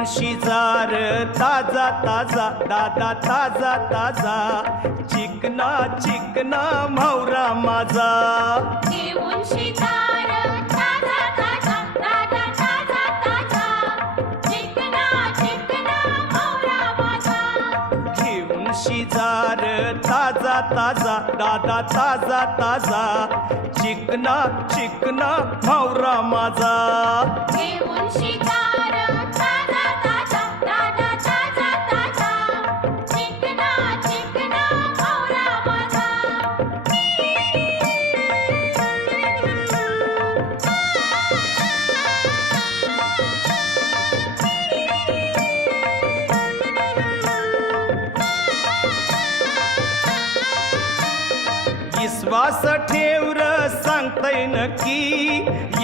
घेऊन शिजार ताजा ताजा दादा ताजा ताजा चिकना चिकना म्हावरा माझा घेऊन शिजार ताजा ताजा दादा ताजा ताजा चिकना चिकना म्हावरा माझा घेऊन शिजार ताजा ताजा दादा ताजा ताजा चिकना चिकना म्हावरा माझा घेऊन शिकार ताजा ताजा दादा ताजा ताजा चिकना चिकना म्हावरा माझा विश्वास ठेव र सांगतय नक्की